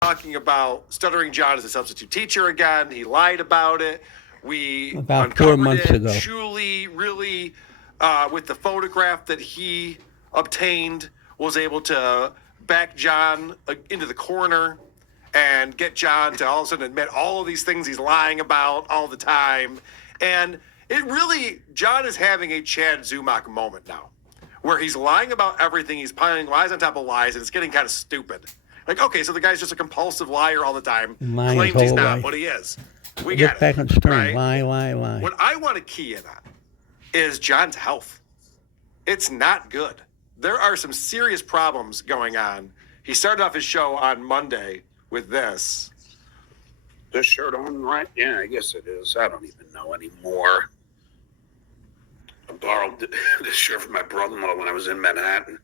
talking about Stuttering John as a substitute teacher again. He lied about it. We About 4 uncovered months it. ago. Julie really, with the photograph that he obtained, was able to back John into the corner and get John to all of a sudden admit all of these things he's lying about all the time. And it really, John is having a Chad Zumach moment now, where he's lying about everything. He's piling lies on top of lies, and it's getting kind of stupid. Like, okay, so the guy's just a compulsive liar all the time. Lying his Claims he's whole not, life. but he is. We get it. Get back on string. Right? Lie. What I want to key in on is John's health. It's not good. There are some serious problems going on. He started off his show on Monday with this. This shirt on, right? Yeah, I guess it is. I don't even know anymore. I borrowed this shirt from my brother-in-law when I was in Manhattan.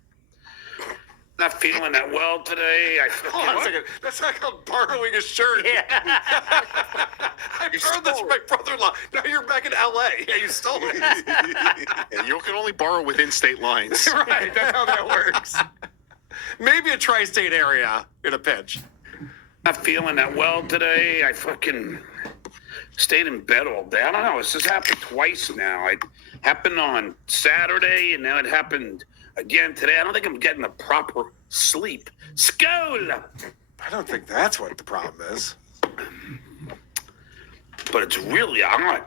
Not feeling that well today. Hold on a second. That's not called borrowing a shirt. Yeah. I borrowed this from my brother-in-law. Now you're back in L.A. Yeah, you stole it. And you can only borrow within state lines. Right, that's how that works. Maybe a tri-state area in a pinch. Not feeling that well today. I fucking stayed in bed all day. I don't know. This has happened twice now. It happened on Saturday, and now it happened again today. I don't think I'm getting the proper sleep. Skull! I don't think that's what the problem is. But it's really odd.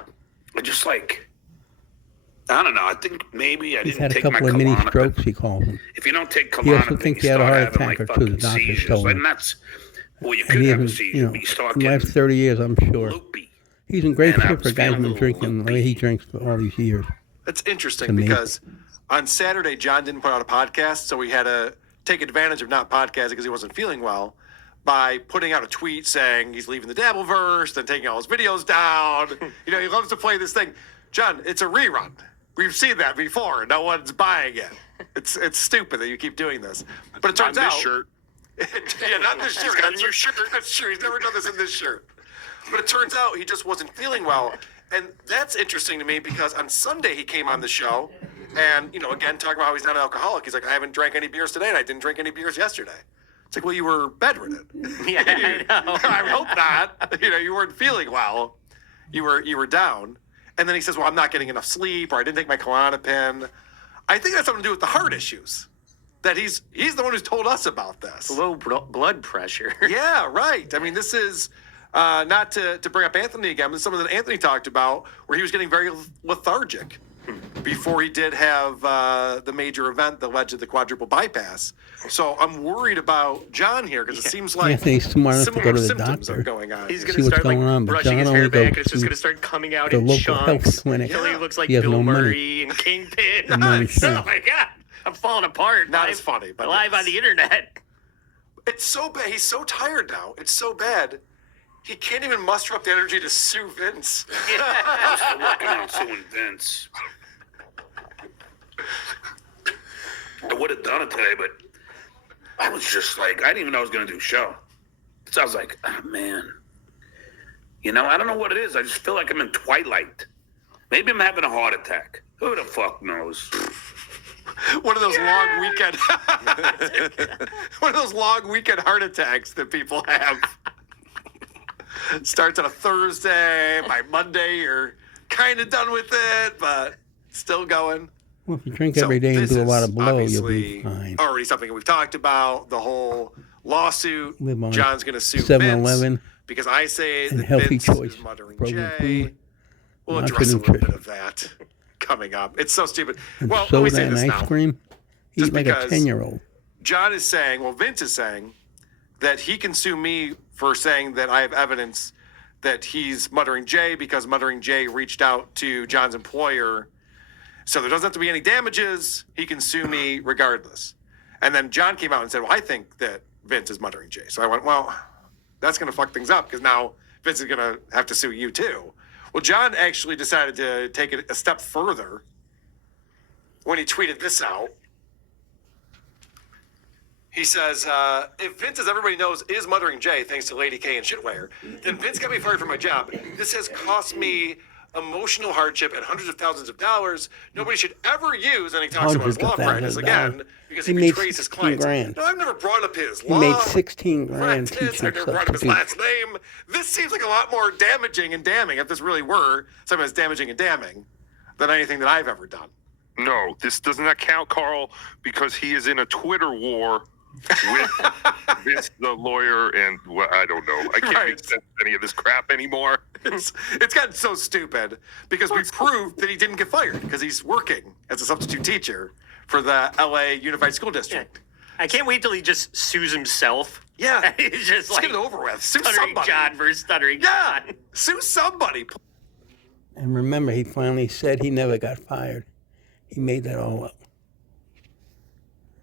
I just like, I don't know. I think maybe I He's didn't had a take my couple of mini Klonopin. strokes, he calls them. If you don't take He also Klonopin, thinks you he had a start heart having attack like or two. The fucking doctor seizures. told him. And that's, well, you And could he have a hasn't, seizure, but you start in the last getting 30 years, I'm sure. loopy. He's in great And I shape for a was guy who's feeling been a little drinking the way he drinks for all these years. That's interesting amazing. because on Saturday, John didn't put out a podcast, so he had to take advantage of not podcasting because he wasn't feeling well by putting out a tweet saying he's leaving the Dabbleverse and taking all his videos down. You know, he loves to play this thing. John, it's a rerun. We've seen that before. No one's buying it. It's stupid that you keep doing this. But it turns On out... this shirt. Yeah, not this shirt. got a new shirt. That's true. He's never done this in this shirt. But it turns out he just wasn't feeling well. And that's interesting to me because on Sunday he came on the show and, you know, again, talking about how he's not an alcoholic. He's like, I haven't drank any beers today and I didn't drink any beers yesterday. It's like, well, you were bedridden. Yeah, I know. I hope not. You know, you weren't feeling well. You were down. And then he says, well, I'm not getting enough sleep or I didn't take my Klonopin. I think that's something to do with the heart issues. That he's the one who's told us about this. Low blood pressure. Yeah, right. I mean, this is not to bring up Anthony again, but something that Anthony talked about where he was getting very lethargic before he did have the major event that led to the quadruple bypass. So I'm worried about John here because it seems like Anthony's smart enough to go similar to the symptoms doctor. are going on. He's here. going See to what's start like going on, but brushing John his only hair back, goes and it's just to going to start coming out the in local health chunks clinic. until he looks like He has Bill no money. Murray and Kingpin. No Oh insurance. my god, I'm falling apart. Not live, as funny, but live yes. on the internet. It's so bad. He's so tired now. It's so bad. He can't even muster up the energy to sue Vince. I'm working on suing Vince. I would have done it today, but I was just like, I didn't even know I was going to do a show. So I was like, oh, man. You know, I don't know what it is. I just feel like I'm in twilight. Maybe I'm having a heart attack. Who the fuck knows? One of those long weekend, one of those long weekend heart attacks that people have. Starts on a Thursday. By Monday, you're kind of done with it, but still going. Well, if you drink So every day and this do a lot is of blow, you'll be obviously fine. already something we've talked about. The whole lawsuit. Live on John's going to sue 7-Eleven Vince because I say and that Healthy Vince Choice is muttering frozen Jay. food. We'll Lots of address a little bit nutrition. of that coming up. It's so stupid. And Well, let me soda say and this ice now. cream. Just Eat like a because- 10-year-old. John is saying, well, Vince is saying that he can sue me for saying that I have evidence that he's muttering Jay because muttering Jay reached out to John's employer. So there doesn't have to be any damages. He can sue me regardless. And then John came out and said, well, I think that Vince is muttering Jay. So I went, well, that's going to fuck things up because now Vince is going to have to sue you too. Well, John actually decided to take it a step further when he tweeted this out. He says, if Vince, as everybody knows, is muttering Jay thanks to Lady K and Shitware, then Vince got me fired from my job. This has cost me emotional hardship, and hundreds of thousands of dollars. Nobody should ever use any talks about his Hundreds of law practice thousands of again dollars. because He he made betrays his 16 clients. grand. No, I've never brought up his He law made 16 grand practice. teaching I've never brought up his substitute. last name. This seems like a lot more damaging and damning, if this really were something that's damaging and damning, than anything that I've ever done. No, this does not count, Carl, because he is in a Twitter war with Vince, the lawyer, and well, I don't know. I can't Right. make sense of any of this crap anymore. It's gotten so stupid because we proved that he didn't get fired because he's working as a substitute teacher for the LA Unified School District. I can't wait till he just sues himself. Yeah. He's just Let's like get it over with. Sue stuttering somebody. John versus stuttering Yeah. John. Sue somebody. And remember, he finally said he never got fired. He made that all up.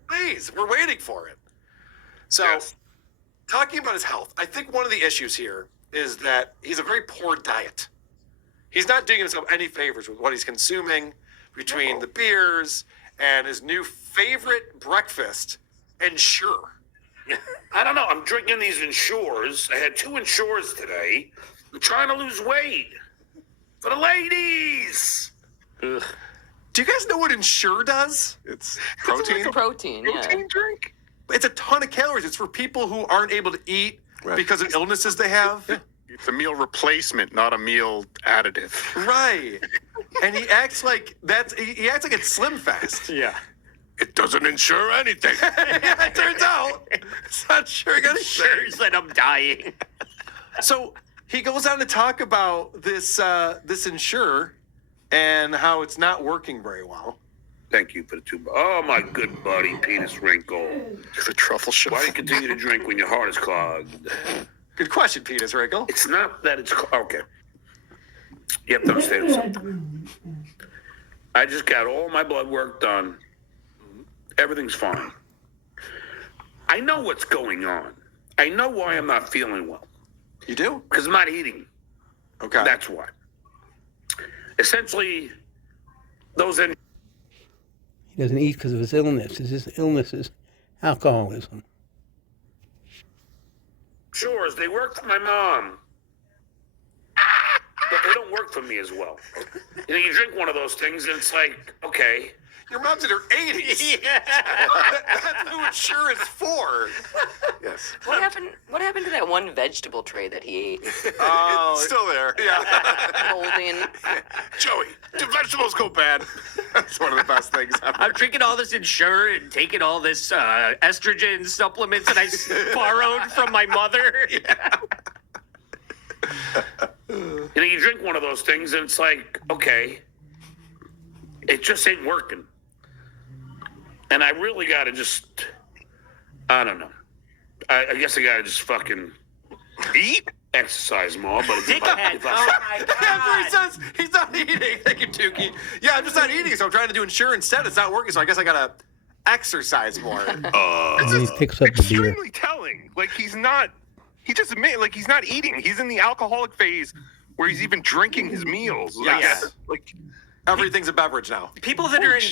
Please. We're waiting for it. So, Yes. talking about his health, I think one of the issues here is that he's a very poor diet. He's not doing himself any favors with what he's consuming between the beers and his new favorite breakfast, Ensure. I don't know. I'm drinking these Ensures. I had 2 Ensures today. I'm trying to lose weight. For the ladies. Ugh. Do you guys know what Ensure does? It's Protein, yeah. protein drink. It's a ton of calories. It's for people who aren't able to eat Right. because of illnesses they have. It's a meal replacement, not a meal additive. Right. And he acts like he acts like it's Slim Fast. Yeah. It doesn't ensure anything. Yeah, it turns out it's not sure anything. Sure said I'm dying. So he goes on to talk about this Ensure and how it's not working very well. Thank you for the 2. Oh, my good buddy, Penis Wrinkle. The truffle show. Why do you continue to drink when your heart is clogged? Good question, Peter Wrinkle. It's not that it's okay. You have to understand something. I just got all my blood work done. Everything's fine. I know what's going on. I know why I'm not feeling well. You do? Because I'm not eating. Okay. That's why. Essentially, those He doesn't eat because of his illness. His illness is alcoholism. Ensures, they work for my mom. But they don't work for me as well. You know, you drink one of those things and it's like, okay. Your mom's in her 80s. That's who Ensure is for. Yes. What happened to that one vegetable tray that he ate? Oh, It's still there. yeah. Holding. Joey, do vegetables go bad? That's one of the best things ever. I'm drinking all this Ensure and taking all this estrogen supplements that I borrowed from my mother. You know, you drink one of those things and it's like, okay, it just ain't working. And I really got to just, I don't know. I guess I got to just fucking Eat? exercise more. But if Dickhead. I, Oh my After he god. says he's not eating, thank you, Tukey. Yeah, I'm just not eating, so I'm trying to do Ensure instead. It's not working, so I guess I gotta exercise more. And he picks up the beer. Extremely telling. Like he's not. He just admit like he's not eating. He's in the alcoholic phase where he's even drinking his meals. Like, Yes. Like Everything's a beverage now. People that are in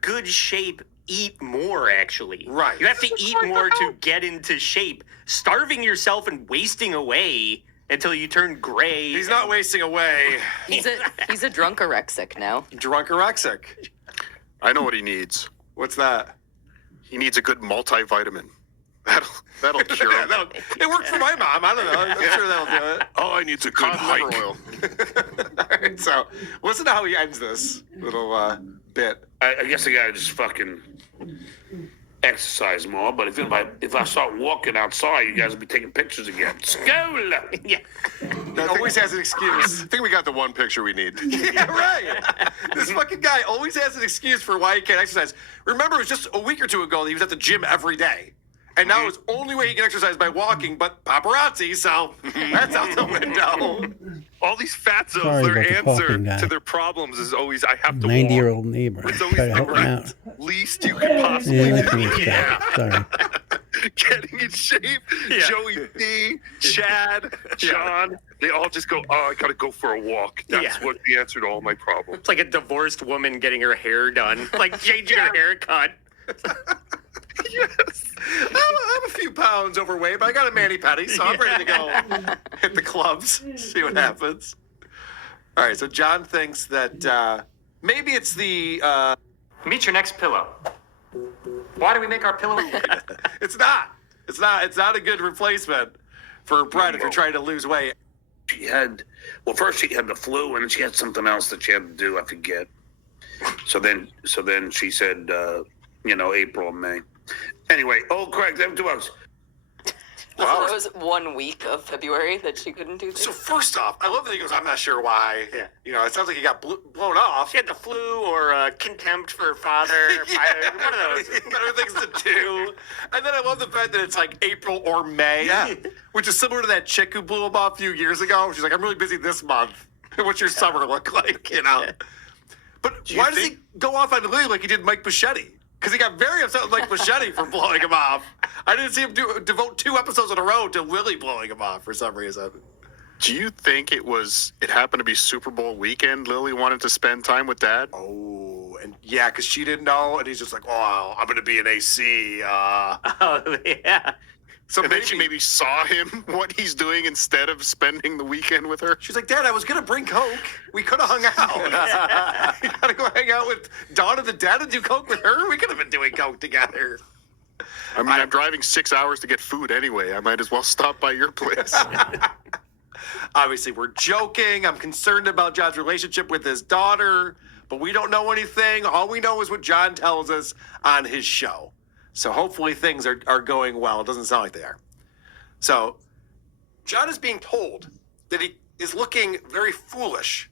good shape eat more, actually. Right. You have to eat more to get into shape. Starving yourself and wasting away until you turn gray. He's not wasting away. He's a drunk anorexic now. Drunk anorexic. I know what he needs. What's that? He needs a good multivitamin. That'll cure Yeah, him. it worked for my mom. I don't know. I'm sure that'll do it. All I need's a good Cod liver hike. oil. All right, so listen to how he ends this little bit. I guess I got to just fucking exercise more. But if I start walking outside, you guys will be taking pictures again. School! Yeah. He always has an excuse. I think we got the one picture we need. Yeah, right. This fucking guy always has an excuse for why he can't exercise. Remember, it was just a week or two ago that he was at the gym every day. And now his only way he can exercise by walking, but paparazzi, so that's out the window. All these fatzos, Sorry their about the answer coughing guy. to their problems is always, I have to 90-year-old walk. neighbor. It's Try always to the help him out. least you could possibly Yeah, do. that's me. Yeah. Sorry. Getting in shape. Yeah. Joey B, Chad, John, they all just go, oh, I got to go for a walk. That's Yeah. what the answer to all my problems. It's like a divorced woman getting her hair done, like changing her haircut. Yes. I'm a few pounds overweight, but I got a mani-pedi, so I'm ready to go hit the clubs, see what happens. All right, so John thinks that maybe it's the. Meet your next pillow. Why do we make our pillow? It's not. It's not. It's not a good replacement for Brett if you're trying to lose weight. She had, well, first she had the flu, and then she had something else that she had to do. I forget. So then she said, April, May. Anyway, Craig, them 2 hours. So it was 1 week of February that she couldn't do this. So first off, I love that he goes, I'm not sure why. Yeah. It sounds like he got blown off. She had the flu or contempt for father. One of those. Better things to do. And then I love the fact that it's like April or May. Yeah. Which is similar to that chick who blew him off a few years ago. She's like, I'm really busy this month. What's your summer look like, But why does he go off on Lily like he did Mike Buschetti? Because he got very upset with Mike Buschetti for blowing him off. I didn't see him devote 2 episodes in a row to Lily blowing him off for some reason. Do you think it happened to be Super Bowl weekend? Lily wanted to spend time with Dad? Oh, and yeah, because she didn't know, and he's just like, oh, I'm going to be an AC. Oh, yeah. So And then she maybe saw him, what he's doing, instead of spending the weekend with her? She's like, Dad, I was going to bring Coke. We could have hung out. You got to go hang out with Dawn and the dad and do Coke with her? We could have been doing Coke together. I mean, I'm driving 6 hours to get food anyway. I might as well stop by your place. Obviously, we're joking. I'm concerned about John's relationship with his daughter, but we don't know anything. All we know is what John tells us on his show. So hopefully things are going well. It doesn't sound like they are. So John is being told that he is looking very foolish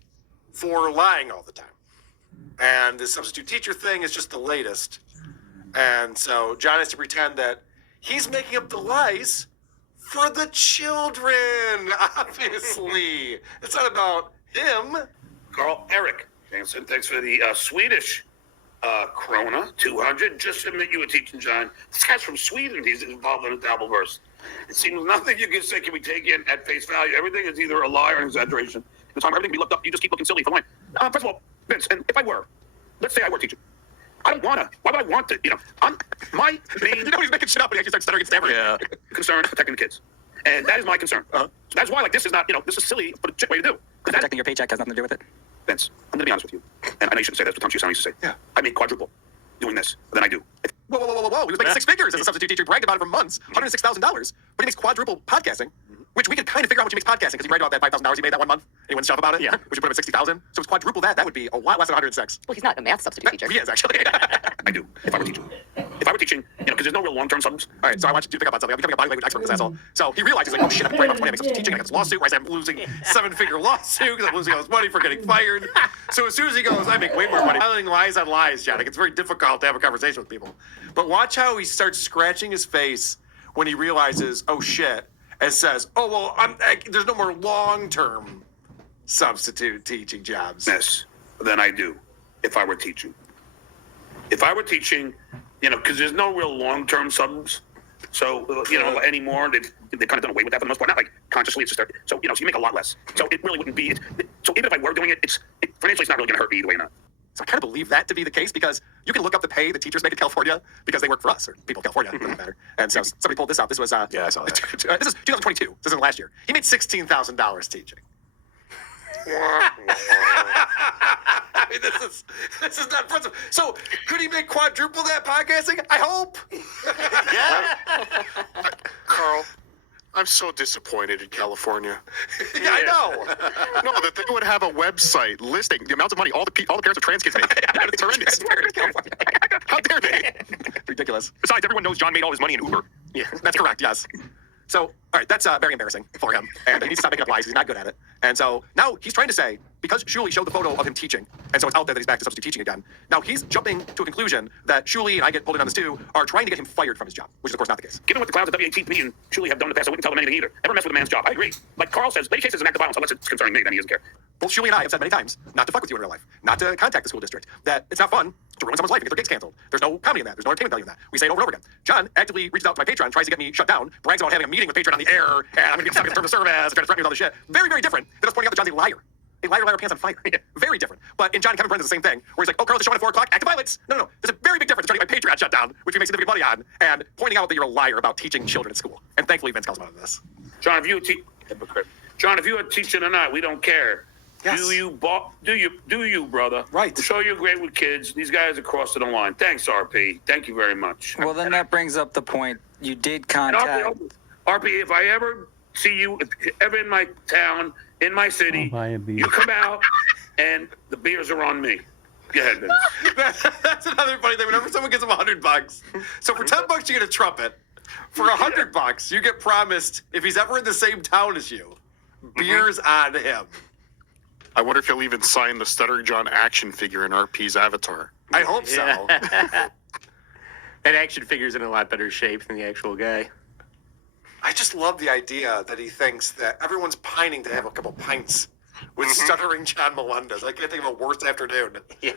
for lying all the time. And the substitute teacher thing is just the latest. And so John has to pretend that he's making up the lies for the children, obviously. It's not about him. Eric Jansen, thanks for the Swedish krona, 200. Just admit you were teaching John. This guy's from Sweden. He's involved in a Dabbleverse. It seems nothing you can say can be taken at face value. Everything is either a lie or an exaggeration. It's time everything can be looked up. You just keep looking silly for lying. First of all, Vince, and if I were, let's say I were teaching. I don't want to. Why would I want to? My main He's making shit up when he actually starts stuttering and stammering. concern is protecting the kids. And that is my concern. So that's why, this is not, this is silly, but a chick way to do. Protecting your paycheck has nothing to do with it. Vince, I'm going to be honest with you. And I know you shouldn't say that, but Tom Chiusani used to say. Yeah. I make quadruple doing this than I do. Whoa. He was making 6 figures as a substitute teacher. He bragged about it for months. $106,000. But he makes quadruple podcasting, which we could kind of figure out how much he makes podcasting because he bragged about that $5,000 he made that 1 month. And he wouldn't shut up about it. Yeah. We should put him at 60,000. So it's quadruple that. That would be a lot less than 106. Well, he's not a math substitute teacher. He is, actually. I do, if I were teaching. If I were teaching, because there's no real long-term subs. All right, so I want you to think about something. I'm becoming a body language expert in this asshole. So he realizes, like, oh shit, I'm bragging about money. I'm substitute teaching. I got this lawsuit. Right? I'm losing 7-figure lawsuit because I'm losing all this money for getting fired. So as soon as he goes, I make way more money. Telling lies on lies, John. It's very difficult to have a conversation with people. But watch how he starts scratching his face when he realizes, oh shit, and says, oh, well, there's no more long-term substitute teaching jobs. Yes, than I do if I were teaching. If I were teaching, because there's no real long-term subs. So, anymore, they kind of done away with that for the most part. Not like consciously, it's just, so you make a lot less. So it really wouldn't be, so even if I were doing it, financially it's not really going to hurt me either way or not. So I kind of believe that to be the case because you can look up the pay the teachers make in California because they work for us or people in California. It doesn't matter. And so somebody pulled this out. This was Yeah, I saw that. This is 2022. This isn't last year. He made $16,000 teaching. I mean, this is not impressive. So could he make quadruple that podcasting? I hope. Carl, I'm so disappointed in California. Yeah, I know. No, that they would have a website listing the amounts of money all the parents of trans kids make. It's horrendous. How dare they? Ridiculous. Besides, everyone knows John made all his money in Uber. Yeah, that's correct. Yes. So, all right, that's very embarrassing for him. And he needs to stop making up lies. He's not good at it. And so now he's trying to say, because Shuli showed the photo of him teaching, and so it's out there that he's back to substitute teaching again. Now he's jumping to a conclusion that Shuli, and I get pulled in on this too, are trying to get him fired from his job, which is of course not the case. Given what the clowns at WATP and Julie have done in the past, I wouldn't tell them anything either. Never mess with a man's job. I agree. Like Carl says, lady case is an act of violence unless it's concerning me, then he doesn't care. Both Shuli and I have said many times not to fuck with you in real life, not to contact the school district, that it's not fun to ruin someone's life and get their gigs canceled. There's no comedy in that. There's no entertainment value in that. We say it over and over again. John actively reaches out to my Patreon, tries to get me shut down, brags about having a meeting with Patreon on the air, and I'm going to get stuck in terms of service, and trying to threaten me with all this shit. Very, very different than us pointing out that John's a liar. A liar, pants on fire. Very different. But in John and Kevin Burns, it's the same thing, where he's like, oh, Carl's showing at 4 o'clock, act of violence. No. There's a very big difference between trying to get my Patreon shut down, which we make significant money on, and pointing out that you're a liar about teaching children at school. And thankfully, Vince calls him out of this. John, if you were teaching or not, we don't care. Yes. Do you, brother? Right. Show you're great with kids. These guys are crossing the line. Thanks, RP. Thank you very much. Well, then that brings up the point. You did And contact. RP, if I ever see you, if you're ever in my town, in my city, I'll buy a beer. you come out and the beers are on me. Go ahead, Vince. That's another funny thing. Whenever someone gives him $100, so for $10 you get a trumpet. For $100, you get promised if he's ever in the same town as you, beers on him. I wonder if he'll even sign the Stuttering John action figure in RP's avatar. I hope so. That action figure's in a lot better shape than the actual guy. I just love the idea that he thinks that everyone's pining to have a couple pints with stuttering John Melendez. I can't think of a worse afternoon. Yeah.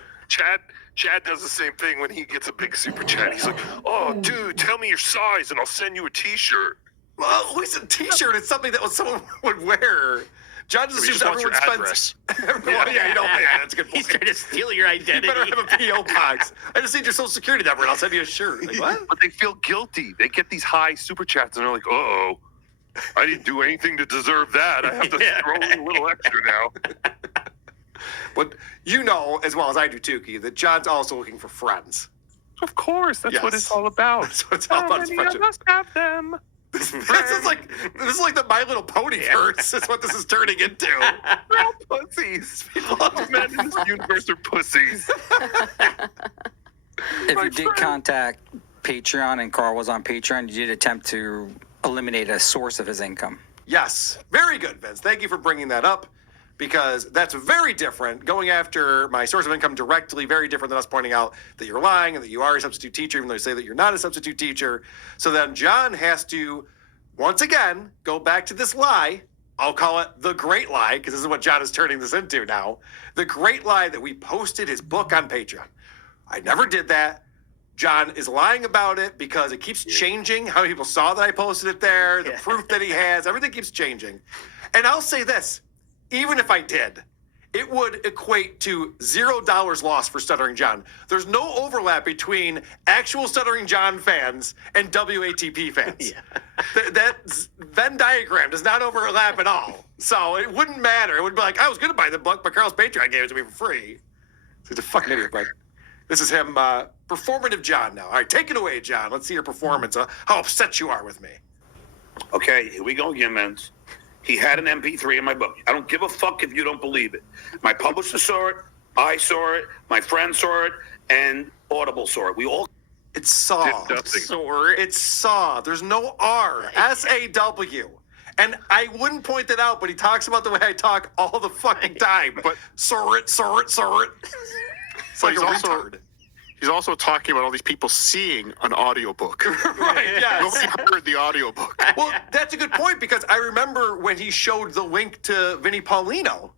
Chad does the same thing when he gets a big super chat. He's like, "Oh, dude, tell me your size and I'll send you a T-shirt." Well, at least a T-shirt is something that someone would wear. John just He assumes just wants your everyone address. spends. Well, yeah, you know, yeah, that's a good point. He's trying to steal your You identity. better have a P.O. box. I just need your social security number and I'll send you a shirt. Like, what? But they feel guilty. They get these high super chats and they're like, "Uh-oh, I didn't do anything to deserve that. I have to throw in a little extra now." But you know as well as I do, Tukey, that John's also looking for friends. Of course, that's what Yes. it's all about. That's what it's all about. It's friendship. Us have them. This is like the My Little Pony verse. That's what this is turning into. We're all pussies. All men in this universe are pussies. If My you did friend. contact Patreon and Carl was on Patreon, you did attempt to eliminate a source of his income. Yes, very good, Vince. Thank you for bringing that up because that's very different. Going after my source of income directly, very different than us pointing out that you're lying and that you are a substitute teacher, even though you say that you're not a substitute teacher. So then John has to, once again, go back to this lie. I'll call it the great lie because this is what John is turning this into now. The great lie that we posted his book on Patreon. I never did that. John is lying about it because it keeps changing how people saw that I posted it there, the proof that he has, everything keeps changing. And I'll say this, even if I did, it would equate to $0 loss for Stuttering John. There's no overlap between actual Stuttering John fans and WATP fans. That Venn diagram does not overlap at all. So it wouldn't matter. It would be like, I was going to buy the book, but Carl's Patreon gave it to me for free. So he's a fucking idiot, but this is him, performative John now. All right, take it away, John. Let's see your performance. How upset you are with me. Okay, here we go again, Vince. He had an MP3 in my book. I don't give a fuck if you don't believe it. My publisher saw it, I saw it, my friend saw it, and Audible saw it. We all. It's Saw. Did nothing. Sore. It's Saw. There's no R. S-A-W. And I wouldn't point that out, but he talks about the way I talk all the fucking time. But- saw it. It's like he's a also- retard. He's also talking about all these people seeing an audiobook. Right, yes. Nobody heard the audiobook. Well, that's a good point because I remember when he showed the link to Vinnie Paulino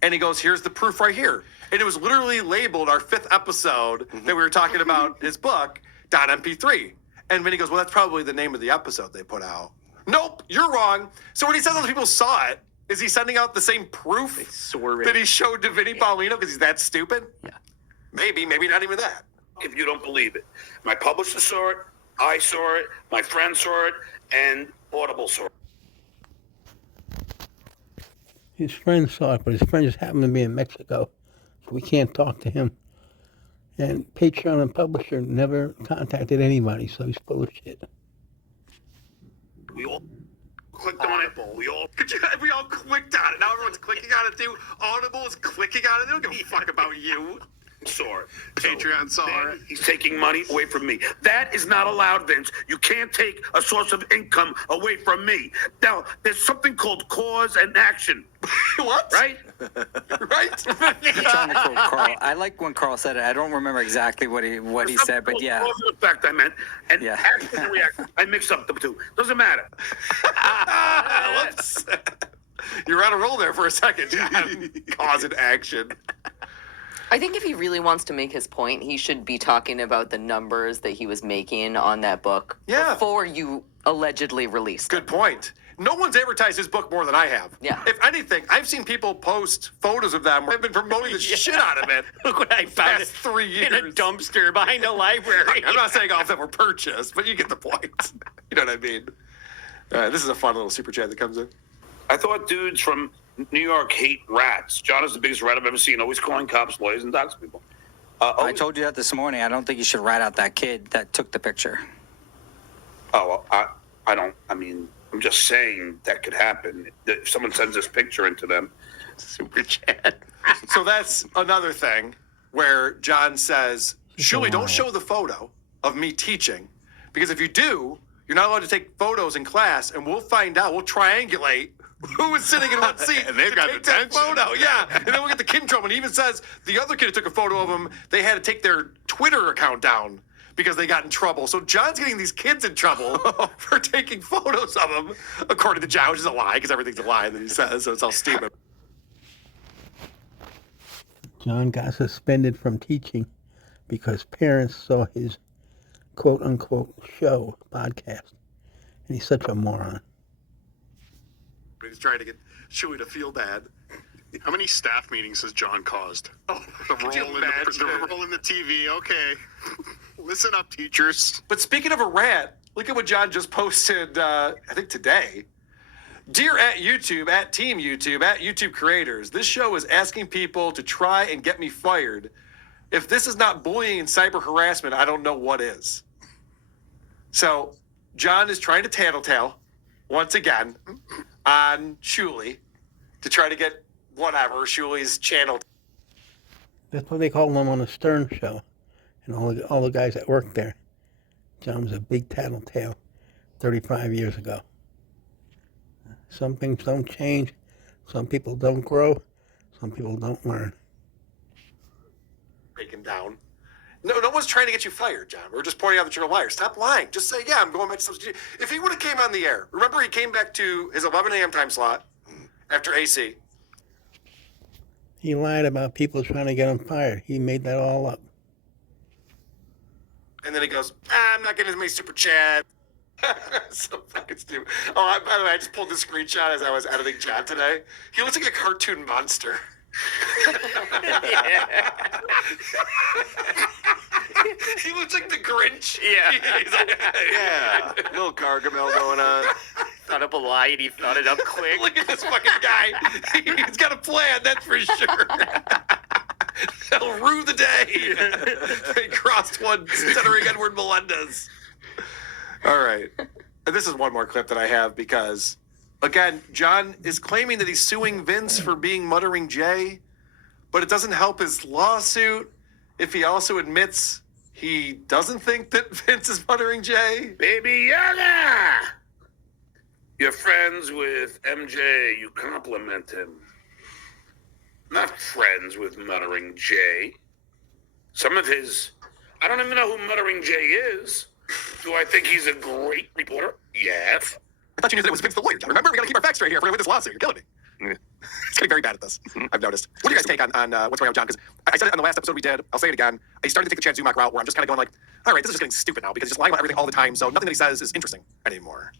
and he goes, here's the proof right here. And it was literally labeled our 5th episode that we were talking about his book, .mp3. And Vinnie goes, well, that's probably the name of the episode they put out. Nope, you're wrong. So when he says other people saw it, is he sending out the same proof Sore. that he showed to Vinnie Paulino because he's that stupid? Yeah. Maybe not even that. If you don't believe it. My publisher saw it, I saw it, my friend saw it, and Audible saw it. His friend saw it, but his friend just happened to be in Mexico, so we can't talk to him. And Patreon and publisher never contacted anybody, so he's full of shit. We all clicked on it. We all. We all clicked on it. Now everyone's clicking on it too. Audible is clicking on it. They don't give a fuck about you. Saw it. Patreon saw Then it. He's taking money away from me. That is not allowed, Vince. You can't take a source of income away from me. Now, there's something called cause and action, What? right? Right? You're trying to quote Carl. I like when Carl said it. I don't remember exactly what he There's said, something but called yeah. Cause and effect, I meant. And Yeah. action and reaction. I mixed up the two. Doesn't matter. Whoops. You were on a roll there for a second, John. Cause and action. I think if he really wants to make his point, he should be talking about the numbers that he was making on that book Yeah. before you allegedly released it. Good point. No one's advertised his book more than I have. Yeah. If anything, I've seen people post photos of them where I've been promoting the shit out of it. Look what I found Past 3 years. in a dumpster behind a library. I'm not saying all of them were purchased, but you get the point. You know what I mean? This is a fun little super chat that comes in. I thought dudes from New York hate rats. John is the biggest rat I've ever seen. Always calling cops, lawyers, and dogs people. I told you that this morning. I don't think you should rat out that kid that took the picture. Oh, I don't. I mean, I'm just saying that could happen. If someone sends this picture into them, Super chat. So that's another thing where John says, Shuli, don't show the photo of me teaching, because if you do, you're not allowed to take photos in class, and we'll find out. We'll triangulate who was sitting in what seat. And they've to got take that detention. photo. Yeah, and then we'll get the kid in trouble. And he even says the other kid who took a photo of him, they had to take their Twitter account down because they got in trouble. So John's getting these kids in trouble for taking photos of him, according to John, which is a lie, because everything's a lie that he says, so it's all stupid. John got suspended from teaching because parents saw his quote-unquote show podcast. And he's such a moron. He's trying to get Chewie to feel bad. How many staff meetings has John caused? Oh, The could you role, in imagine? the role in the TV. Okay. Listen up, teachers. But speaking of a rat, look at what John just posted, I think today. Dear at YouTube, at Team YouTube, at YouTube creators, this show is asking people to try and get me fired. If this is not bullying and cyber harassment, I don't know what is. So John is trying to tattletale once again on Shuli to try to get whatever Shuli's channel. That's what they call him on the Stern show. And all the guys that work there. John was a big tattletale 35 years ago. Some things don't change. Some people don't grow. Some people don't learn. Taken down. No one's trying to get you fired, John. We're just pointing out that you're a liar. Stop lying. Just say, yeah, I'm going back to substitute. If he would have came on the air, remember he came back to his 11 a.m. time slot after AC. He lied about people trying to get him fired. He made that all up. And then he goes, I'm not getting as many super chats. So fucking stupid. Oh, by the way, I just pulled this screenshot as I was editing John today. He looks like a cartoon monster. He looks like the Grinch. Yeah. He's like, Yeah, little Gargamel going on. Thought up a lie and he thought it up quick. Look at this fucking guy. He's got a plan, that's for sure. He'll rue the day they crossed one stuttering Edward Melendez. All right. And this is one more clip that I have because, again, John is claiming that he's suing Vince for being Muttering Jay, but it doesn't help his lawsuit if he also admits he doesn't think that Vince is Muttering Jay. Baby Yaga! You're friends with MJ, you compliment him. Not friends with Muttering Jay. Some of his... I don't even know who Muttering Jay is. Do I think he's a great reporter? Yes. I thought you knew that it was Vince the lawyer, John. Remember? We got to keep our facts straight here if we're going to win this lawsuit. You're killing me. Yeah. He's getting very bad at this. I've noticed. What do you guys take on what's going on with John? Because I said it on the last episode we did. I'll say it again. I started to take the Chad Zumach route where I'm just kind of going like, all right, this is just getting stupid now because he's just lying about everything all the time. So nothing that he says is interesting anymore.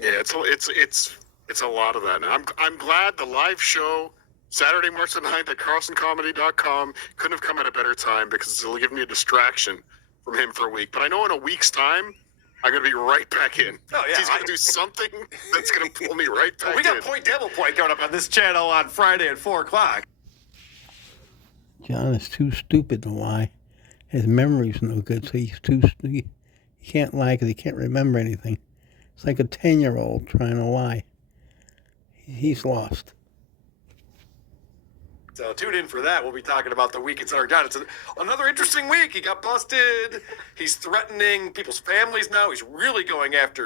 Yeah, it's a lot of that. And I'm glad the live show Saturday, March the 9th at CarlsonComedy.com couldn't have come at a better time because it'll give me a distraction from him for a week. But I know in a week's time, I'm going to be right back in. Oh, yeah. He's going to do something that's going to pull me right back We got in. Point Devil Point coming up on this channel on Friday at 4 o'clock. John is too stupid to lie. His memory's no good, so he can't lie because he can't remember anything. It's like a 10-year-old trying to lie. He's lost. So tune in for that. We'll be talking about the week in Stuttering John. It's another interesting week. He got busted. He's threatening people's families now. He's really going after